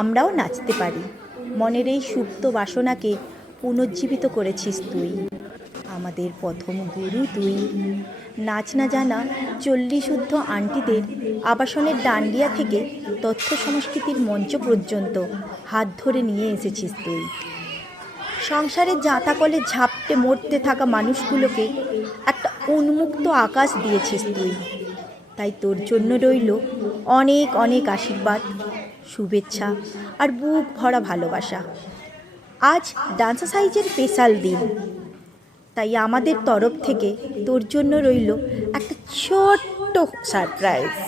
আমরাও নাচতে পারি। মনের এই সুপ্ত বাসনাকে পুনর্জীবিত করেছিস তুই, আমাদের প্রথম গুরু তুই। নাচ না জানা 40 ঊর্ধ্ব আন্টিদের আবাসনের ডান্ডিয়া থেকে তথ্য সংস্কৃতির মঞ্চ পর্যন্ত হাত ধরে নিয়ে এসেছিস তুই। সংসারের জাঁতাকলে ঝাপটে মরতে থাকা মানুষগুলোকে একটা উন্মুক্ত আকাশ দিয়েছিস তুই। তাই তোর জন্য রইল অনেক অনেক আশীর্বাদ, শুভেচ্ছা আর বুক ভরা ভালোবাসা। আজ ডান্সাসাইজের স্পেশাল দিন, তাই আমাদের তরফ থেকে তোর জন্য রইল একটা ছোট্ট সারপ্রাইজ।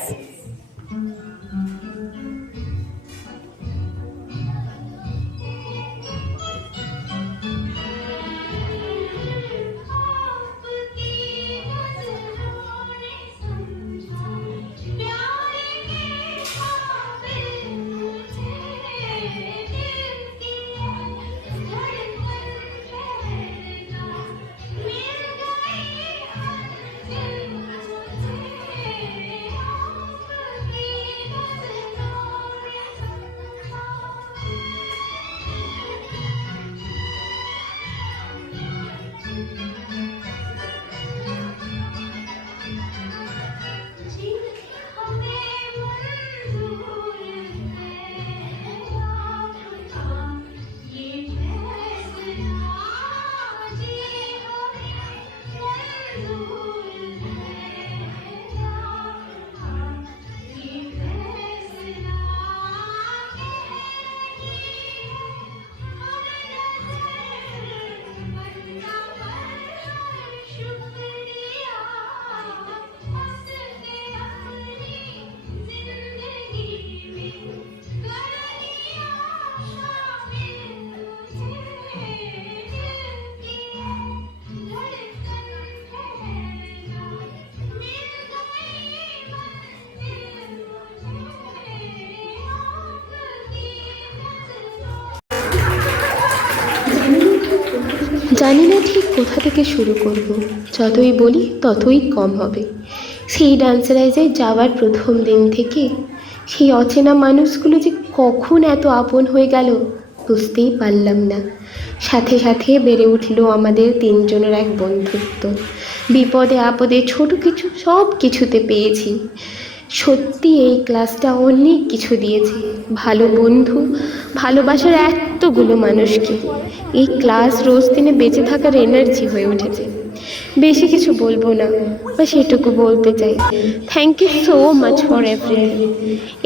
জানি না ঠিক কোথা থেকে শুরু করব, যতই বলি ততই কম হবে। সেই ডান্সারাইজে যাওয়ার প্রথম দিন থেকে সেই অচেনা মানুষগুলো যে কখন এত আপন হয়ে গেল বুঝতেই পারলাম না। সাথে সাথে বেড়ে উঠল আমাদের তিনজনের এক বন্ধুত্ব। বিপদে আপদে ছোট কিছু সব কিছুতে পেয়েছি। সত্যি এই ক্লাসটা অনেক কিছু দিয়েছে, ভালো বন্ধু, ভালোবাসার এতগুলো মানুষকে। এই ক্লাস রোজ দিনে বেঁচে থাকার এনার্জি হয়ে উঠেছে। বেশি কিছু বলবো না, বা সেটুকু বলতে চাই, thank you so much for everything.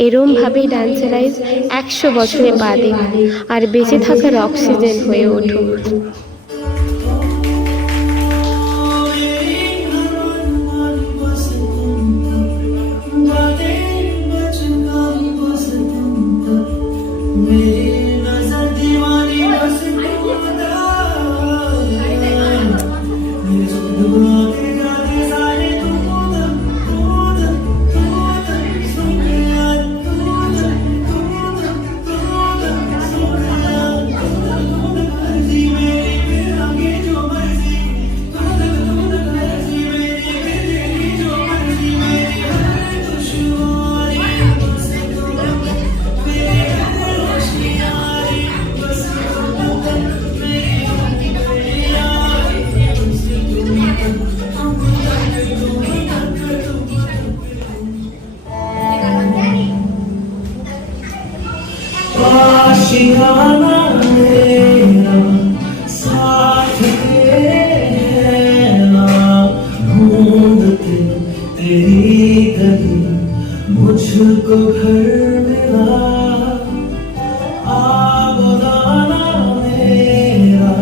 এরমভাবেই ডান্সারাইজ 100 বছরে বাদে আর বেঁচে থাকার অক্সিজেন হয়ে উঠুক। आशियाना मेरा साथ तेरा ढूंढते तेरी गली मुझको घर मिला। आबदाना मेरा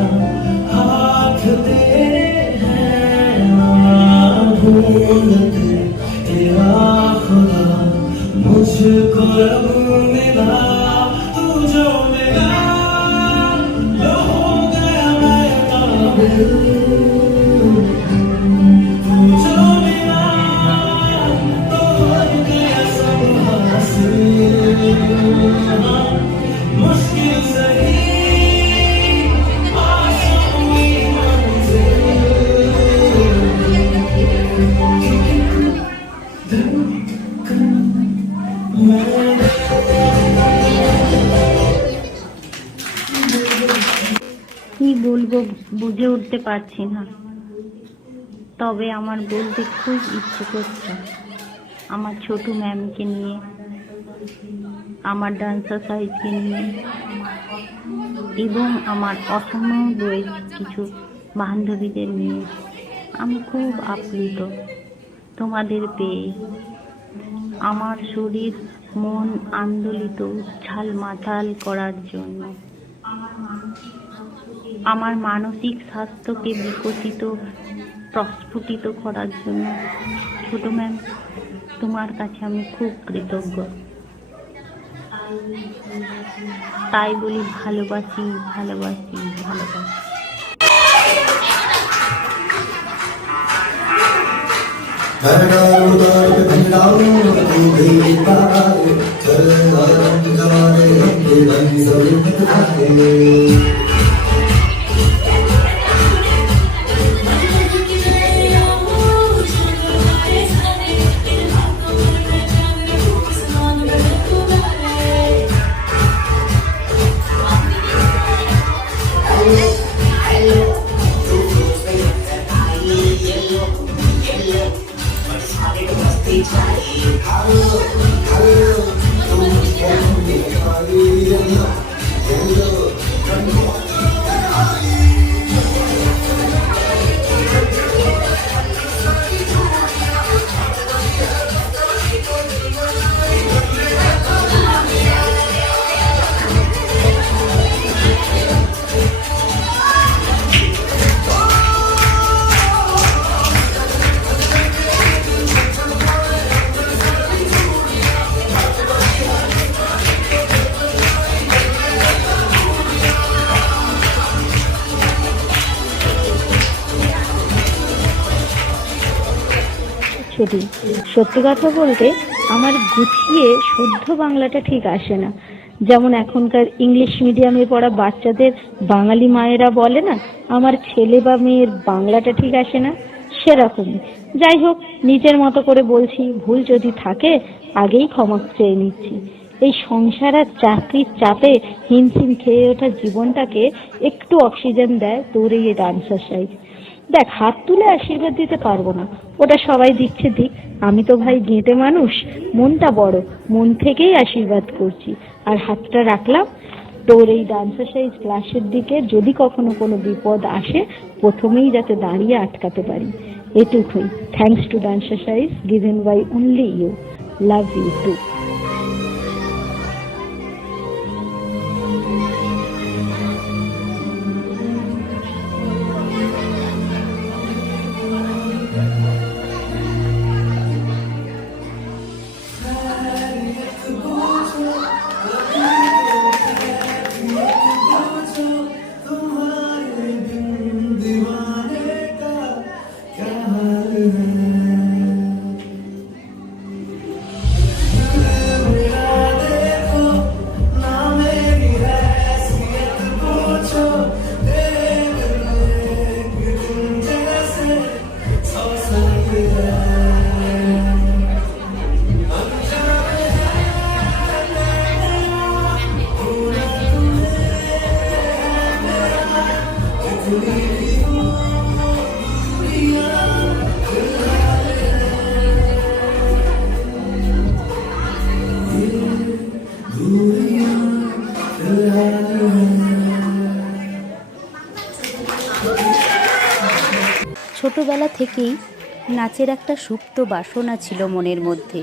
हाथ तेरे हैं ढूंढते तेरा खुदा मुझको रब मिला। जो मिला लो हो गया मैं काबिल, जो मिला तो हो गया सब हासिल। मुश्किल सही आसान हुई কি বলবো বুঝে উঠতে পারছি না, তবে আমার বলতে খুব ইচ্ছে করছে আমার ছোট ম্যামকে নিয়ে, আমার ডান্সার সাইজকে নিয়ে, এবং আমার অসময় কিছু বান্ধবীদের নিয়ে। আমি খুব আপ্লুত তোমাদের পেয়ে। আমার শরীর মন আন্দোলিত উচ্ছাল মাতাল করার জন্য, আমার মানসিক স্বাস্থ্যকে বিকশিত প্রস্ফুটিত করার জন্য। ছোট ম্যাম, তোমার কাছে আমি খুব কৃতজ্ঞ। তাই বলি ভালোবাসি ভালোবাসি ভালোবাসি। ছুটি। সত্যি কথা বলতে আমার গুছিয়ে শুদ্ধ বাংলাটা ঠিক আসে না। যেমন এখনকার ইংলিশ মিডিয়ামে পড়া বাচ্চাদের বাঙালি মায়েরা বলে না, আমার ছেলে বা মেয়ের বাংলাটা ঠিক আসে না, সেরকমই। যাই হোক, নিজের মতো করে বলছি, ভুল যদি থাকে আগেই ক্ষমা চেয়ে নিচ্ছি। এই সংসার আর চাকরির চাপে হিমশিম খেয়ে ওঠা জীবনটাকে একটু অক্সিজেন দেয় তোর এই ডান্সার সাইড। দেখ, হাত তুলে আশীর্বাদ দিতে পারবো না, ওটা সবাই দিচ্ছে দিক, আমি তো ভাই গেঁটে মানুষ, মনটা বড়, মন থেকেই আশীর্বাদ করছি। আর হাতটা রাখলাম তোর এই ডান্সার সাইজ ক্লাসের দিকে, যদি কখনো কোনো বিপদ আসে প্রথমেই যাতে দাঁড়িয়ে আটকাতে পারি, এটুকুই। Thanks to dancer size, given by only you. Love you too. तुम्हारे बिन दीवाने का क्या हाल है। मेरा देखो ना मेरी हैसियत पूछो, तेरे दिल जैसे सौ संग है। ছোটবেলা থেকেই নাচের একটা সুপ্ত বাসনা ছিল মনের মধ্যে।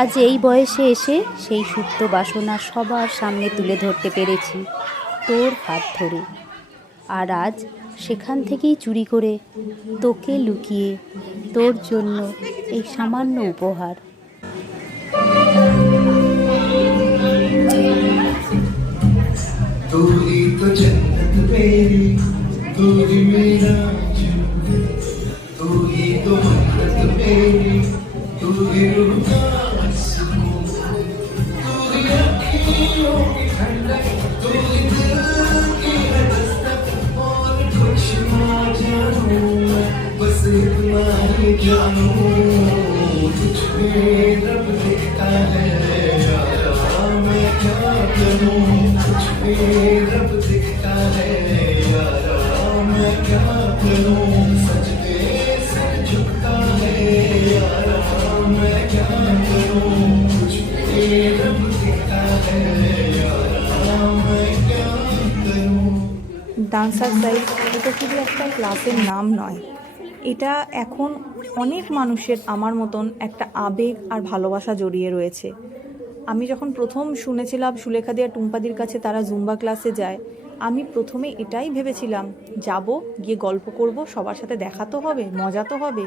আজ এই বয়সে এসে সেই সুপ্ত বাসনা সবার সামনে তুলে ধরতে পেরেছি তোর হাত ধরে। আর আজ সেখান থেকেই চুরি করে তোকে লুকিয়ে তোর জন্য এই সামান্য উপহার। तू ही तो जन्नत मेरी, तू ही मेरा जुनून, तू ही तो मन्नत मेरी, तू ही रूह का सुकून, तू ही अखियों की ठंडक, तू ही दिल की दस्तक, और कुछ ना जानूं मैं, बस इतना ही जानूं तुझ में रब दिखता है यारा, मैं क्या करूं तुझ में रब दिखता है यारा, मैं क्या करूं सजदे सर झुकता है यारा, मैं क्या करूं तुझ में रब दिखता है यारा, मैं क्या करूं। ডান্সার সাইজ এটা শুধু একটা ক্লাসের নাম নয়, এটা এখন অনেক মানুষের আমার মতন একটা আবেগ আর ভালোবাসা জড়িয়ে রয়েছে। আমি যখন প্রথম শুনেছিলাম সুলেখাদি আর টুম্পাদির কাছে তারা জুম্বা ক্লাসে যায়, আমি প্রথমে এটাই ভেবেছিলাম যাব, গিয়ে গল্প করব, সবার সাথে দেখা তো হবে, মজা তো হবে।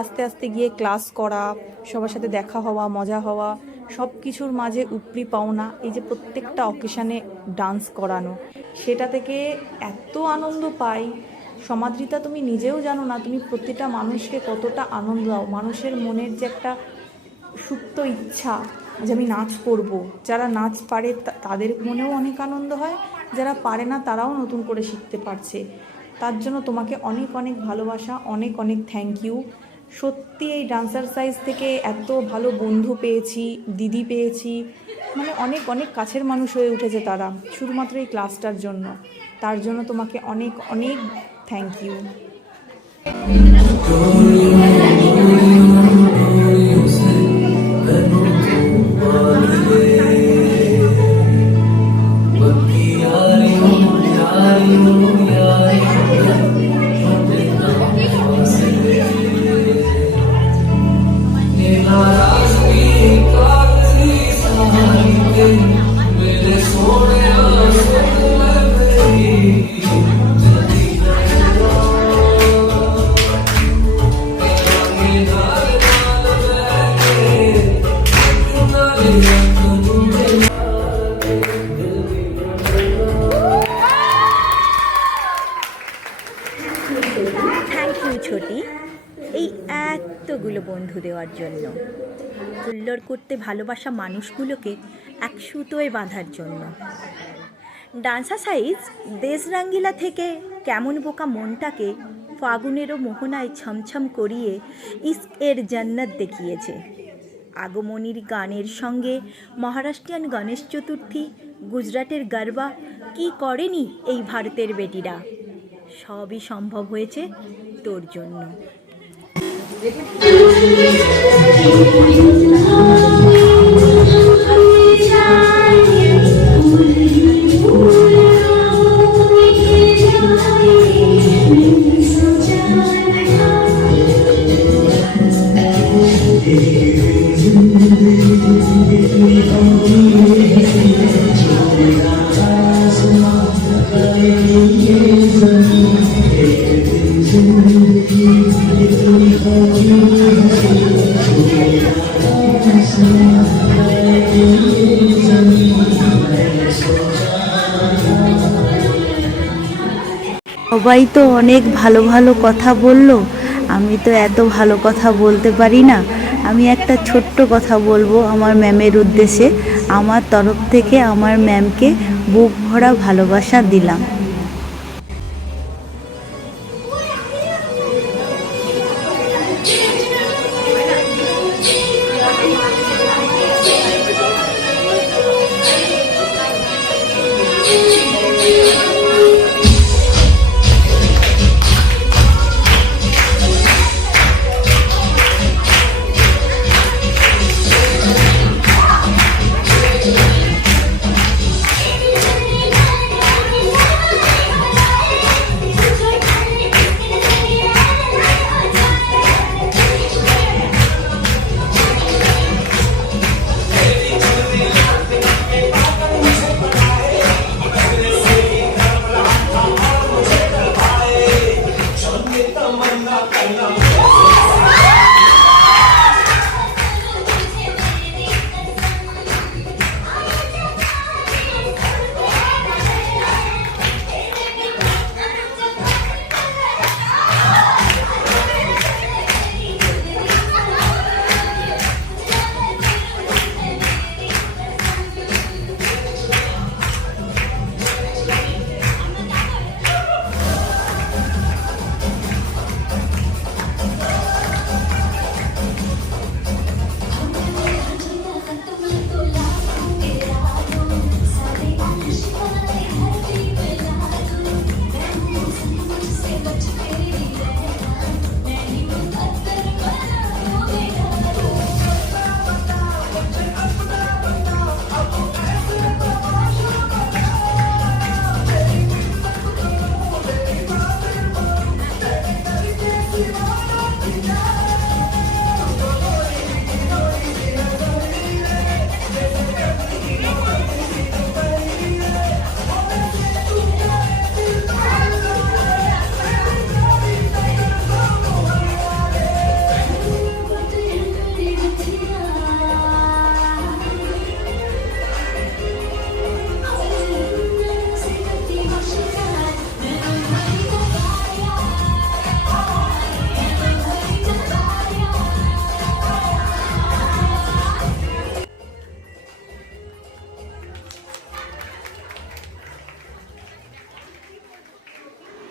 আস্তে আস্তে গিয়ে ক্লাস করা, সবার সাথে দেখা হওয়া, মজা হওয়া, সব কিছুর মাঝে উপরি পাওনা এই যে প্রত্যেকটা অকেশানে ডান্স করানো, সেটা থেকে এত আনন্দ পাই। সমাদৃতা, তুমি নিজেও জানো না তুমি প্রতিটা মানুষকে কতটা আনন্দ দাও। মানুষের মনের যে একটা সুপ্ত ইচ্ছা যে আমি নাচ করব, যারা নাচ পারে তাদের মনেও অনেক আনন্দ হয়, যারা পারে না তারাও নতুন করে শিখতে পারছে। তার জন্য তোমাকে অনেক অনেক ভালোবাসা, অনেক অনেক থ্যাংক ইউ। সত্যি এই ডান্সার সাইজ থেকে এত ভালো বন্ধু পেয়েছি, দিদি পেয়েছি, মানে অনেক অনেক কাছের মানুষ হয়ে উঠেছে তারা শুধুমাত্র এই ক্লাসটার জন্য। তার জন্য তোমাকে অনেক অনেক থ্যাংক ইউ। এই এতগুলো বন্ধু দেওয়ার জন্য, হুল্লোড় করতে ভালোবাসা মানুষগুলোকে এক সুতোয় বাঁধার জন্য। ডান্সা সাইজ দেশ রাঙ্গিলা থেকে কেমন বোকা মনটাকে ফাগুনেরও মোহনায় ছমছম করিয়ে ইস্কের জান্নাত দেখিয়েছে। আগমনীর গানের সঙ্গে মহারাষ্ট্রিয়ান গণেশ চতুর্থী, গুজরাটের গরবা কি করেনি এই ভারতের বেটিরা, সবই সম্ভব হয়েছে তোর জন্য। সবাই তো অনেক ভালো ভালো কথা বলল, আমি তো এত ভালো কথা বলতে পারি না। আমি একটা ছোট্ট কথা বলবো আমার ম্যামের উদ্দেশ্যে। আমার তরফ থেকে আমার ম্যামকে বুক ভরা ভালোবাসা দিলাম।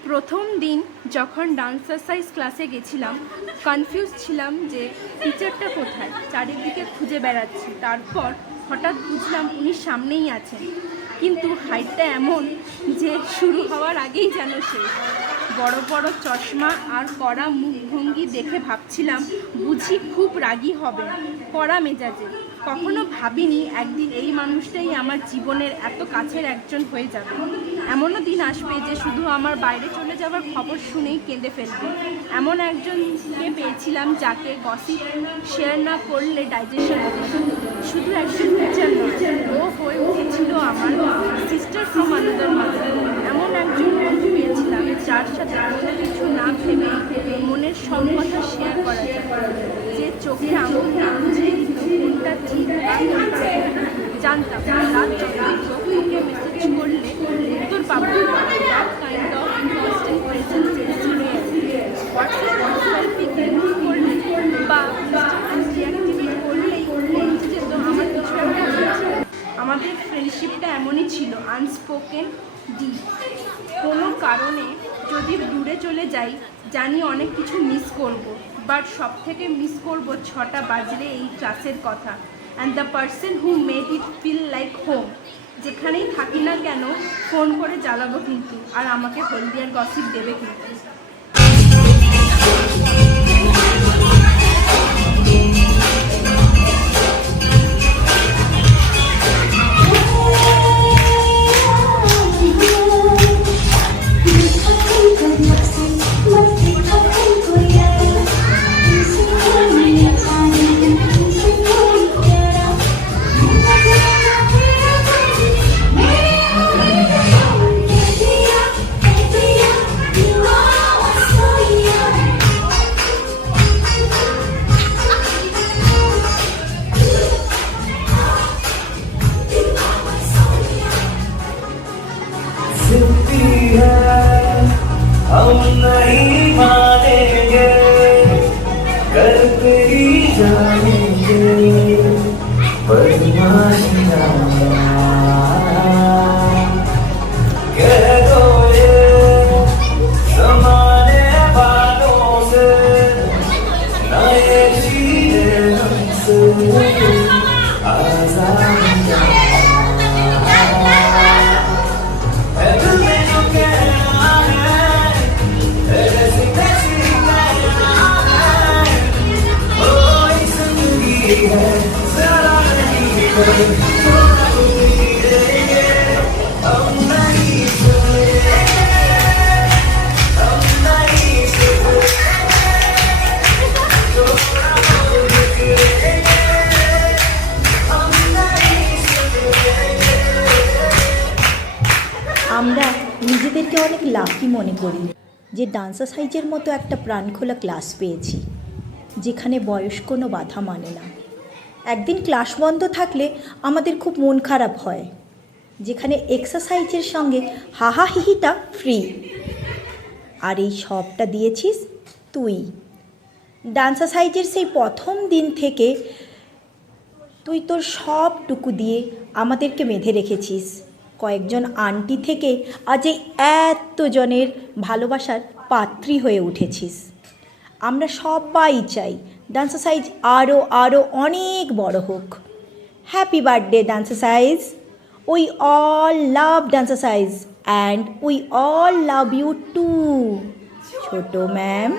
প্রথম দিন যখন ডান্স এক্সারসাইজ ক্লাসে গেছিলাম, কনফিউজ ছিলাম যে টিচারটা কোথায়, চারিদিকে খুঁজে বেড়াচ্ছি। তারপর হঠাৎ বুঝলাম উনি সামনেই আছেন, কিন্তু হাইটটা এমন যে শুরু হওয়ার আগেই যেন শেষ। বড় বড় চশমা আর কড়া মুখভঙ্গি দেখে ভাবছিলাম বুঝি খুব রাগী হবে, কড়া মেজাজে। কখনো ভাবিনি একদিন এই মানুষটাই আমার জীবনের এত কাছের একজন হয়ে যাবে। এমনও দিন আসবে যে শুধু আমার বাইরে চলে যাওয়ার খবর শুনেই কেঁদে ফেলবে। এমন একজনকে পেয়েছিলাম যাকে গসিপ শেয়ার না করলে ডাইজেশন হবে। শুধু একজন টিচার নয়, ও হয়ে উঠেছিল আমার সিস্টার ফ্রম আনাদার মাদার। এমন একজন বন্ধু পেয়েছিলাম যার সাথে কোনো কিছু না ভেবে মনের সব কথা শেয়ার করা যায়, যে চোখে আঙুলটা বুঝে দিত কোনটা ঠিক আর কোনটা ভুল। জানতাম রাত যতই ওকে মেসেজ করলে উত্তর পাবো। That kind of constant presence is rare. WhatsApp selfie চলে যাই জানি অনেক কিছু মিস করব, বাট সব থেকে মিস করব 6টা বাজলে এই ক্লাসের কথা, and the person who made it feel like home. যেখানেই থাকি না কেন ফোন করে জ্বালাবো কিন্তু, আর আমাকে হলদিয়ার গসিপ দেবে কিন্তু। जिंदगी है हम नहीं मानेंगे, करते ही जाएंगे बदमाशियां। कह दो ये जमाने वालों से, ना ये चीज़े हमसे आजाद আমরা নিজেদেরকে অনেক লাকি মনে করি যে ডান্সাসাইজের মতো একটা প্রাণখোলা ক্লাস পেয়েছি, যেখানে বয়স কোনো বাধা মানে না। একদিন ক্লাস বন্ধ থাকলে আমাদের খুব মন খারাপ হয়, যেখানে এক্সারসাইজের সঙ্গে হাহাহিহিটা ফ্রি। আর এই সবটা দিয়েছিস তুই। ডান্সাসাইজের সেই প্রথম দিন থেকে তুই তোর সবটুকু দিয়ে আমাদেরকে বেঁধে রেখেছিস। কয়েকজন আন্টি থেকে আজ এই এতজনের ভালোবাসার পাত্রী হয়ে উঠেছিস। আমরা সবাই চাই ডান্সাসাইজ আরও আরও অনেক বড় হোক। Happy birthday Dancesize. We all love Dancesize and we all love you too ছোট ম্যাম।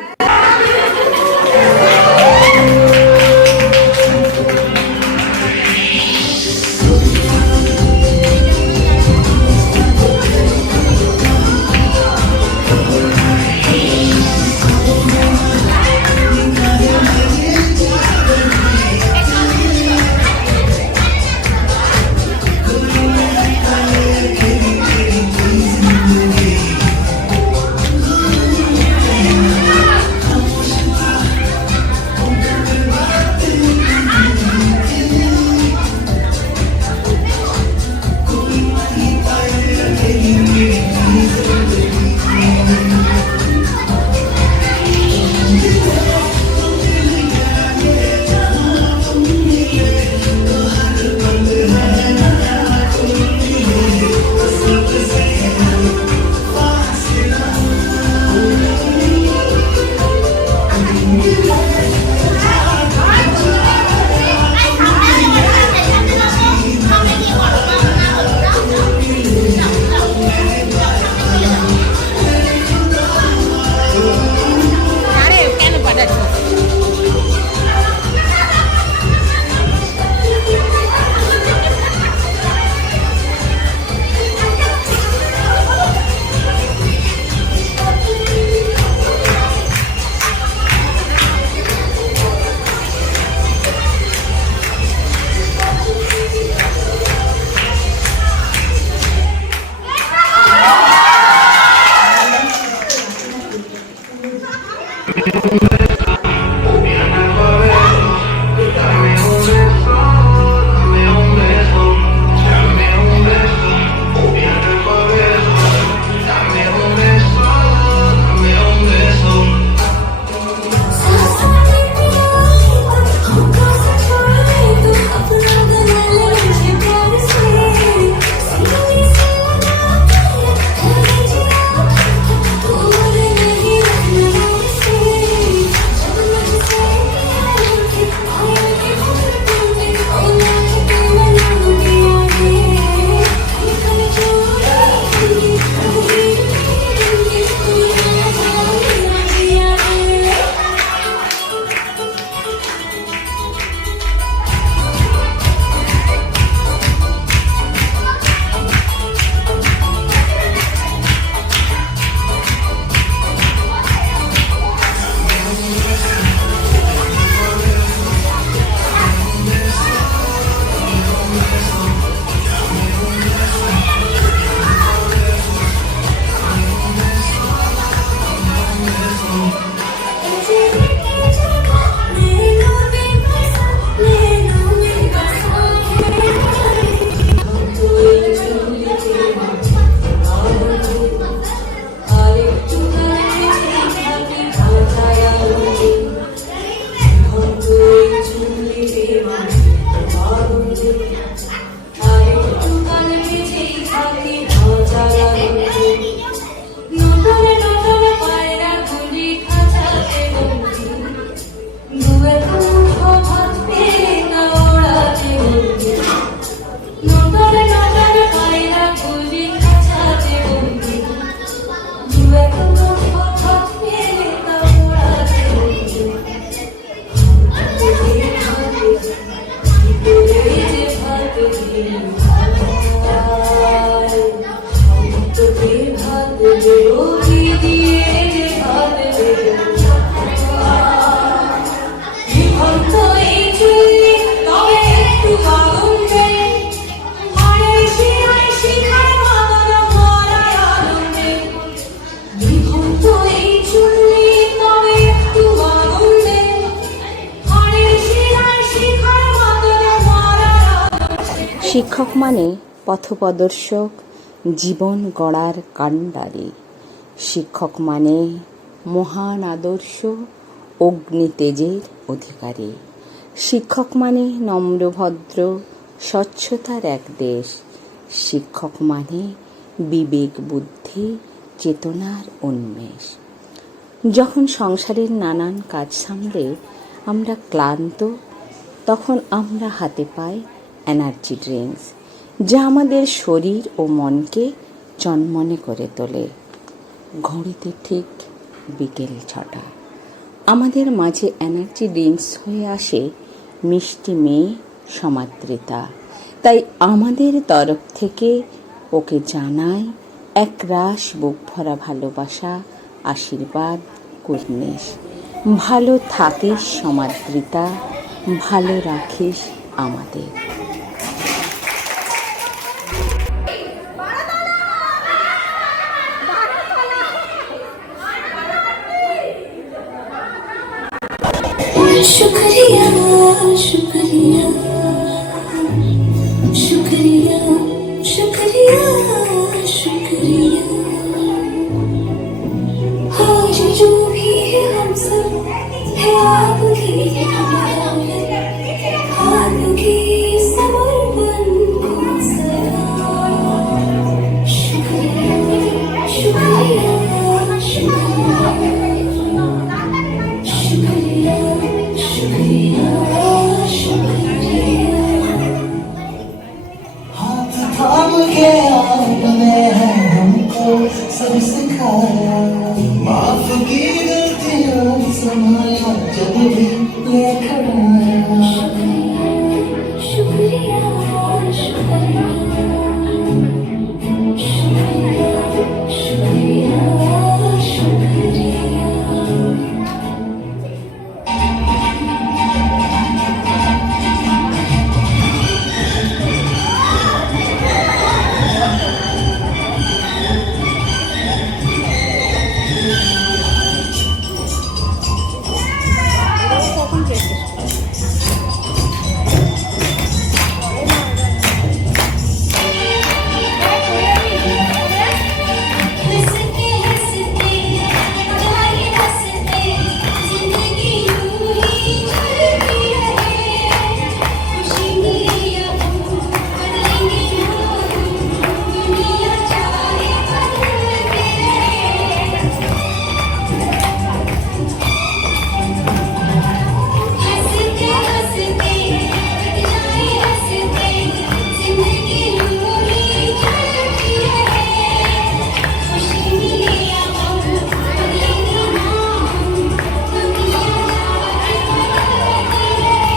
শিক্ষক মানে পথপ্রদর্শক, জীবন গড়ার কাণ্ডারি। শিক্ষক মানে মহান আদর্শ, অগ্নিতেজের অধিকারী। শিক্ষক মানে নম্রভদ্র, স্বচ্ছতার এক দেশ। শিক্ষক মানে বিবেক বুদ্ধি, চেতনার উন্মেষ। যখন সংসারের নানান কাজ সামলে আমরা ক্লান্ত, তখন আমরা হাতে পাই এনার্জি ড্রিঙ্কস, যা আমাদের শরীর ও মনকে চনমনে করে তোলে। ঘড়িতে ঠিক বিকেল 6টা। আমাদের মাঝে এনার্জি ড্রিঙ্কস হয়ে আসে মিষ্টি মেয়ে সমাদৃতা। তাই আমাদের তরফ থেকে ওকে জানাই এক রাশ বুক ভরা ভালোবাসা, আশীর্বাদ, কুর্নিশ। ভালো থাকিস সমাদৃতা, ভালো রাখিস আমাদের। शुक्रिया शुक्रिया शुक्रिया शुक्रिया शुक्रिया आज जो भी है हम सब है आपकी आपकी समर्पण को सलाम। शुक्रिया शुक्रिया शुक्रिया शुक्रिया शुक्रिया शुक्रिया। हाथ थाम के आपने है हमको सब सिखाया, माफ की गलतियां संभाला जब भी लेखड़ाया। शुक्रिया शुक्रिया शुक्रिया शुक्रिया शुक्रिया। हंसते हंसते जाए हंसते जिंदगी यूं ही चलती रहे। खुशी मिले या गम बदलेंगे ना हम, दुनिया चाहे बदलते रहे। हंसते हंसते जाए हंसते जिंदगी यूं ही चलती रहे। खुशी मिले या गम बदलेंगे ना हम, दुनिया चाहे बदलते रहे।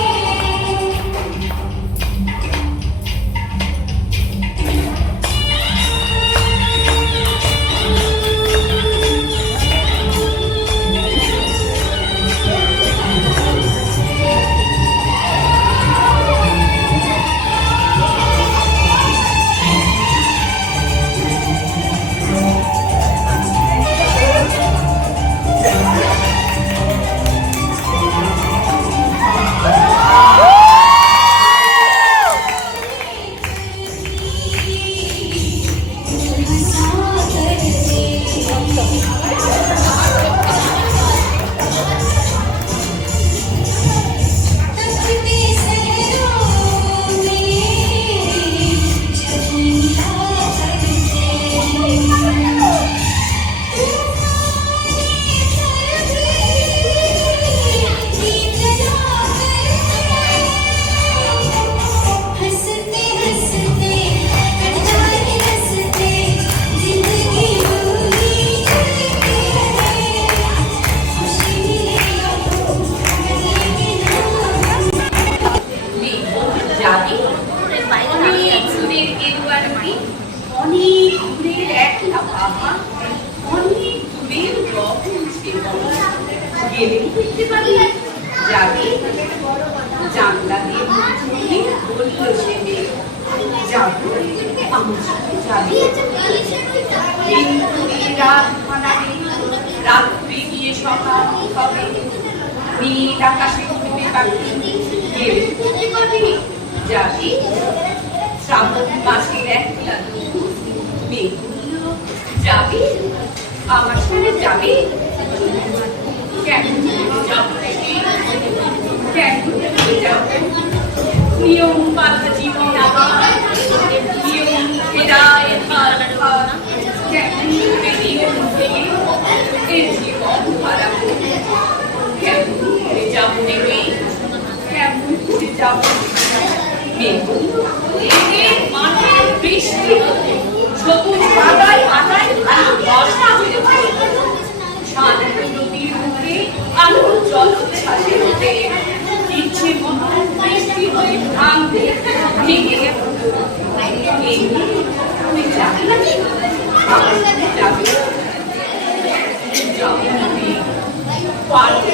हंसते हंसते जाए हंसते जिंदगी यूं ही चलती रहे। खुशी मिले या गम बदलेंगे ना हम। যাবি অনেক দূরের গেরুয়ার মাটি, অনেক দূরের একটা বাবা, অনেক দূরের গহন গেলেই দেখতে পাবি। যাবি জানলা দিয়ে বলল সে মেয়ে, যাবো আমার সাথে যাবি। দিন ঘুরিয়ে রাত মানাবে, রাত্রি গিয়ে সকাল হবে। নীল আকাশে উঠবে পাখি, গেলে দেখতে পাবি। যাবি শ্রাবণ মাসের একলা মেঘগুলো যাবি আমার সঙ্গে যাবি কেমন যাবো দেখি কেমন যাবো নিয়ম বাধা জীবন আমার নিয়ম ফেরায় কেমন নিয়ম ভেঙে এর জীবন হারাবো কেমন করে যাবো দেখি কেমন করে যাবো মাঠে বৃষ্টি হতে সবুজ পাতায় পাতায় আলো বর্ষা হয়ে পড়বে শান্ত নদীর মুখে আলোর জলোচ্ছ্বাসে হতে ইচ্ছে মহান বৃষ্টি হয়ে ভাঙতে ভেঙে তুই যাবি নাকি আমার সাথে যাবি যাবি পারবে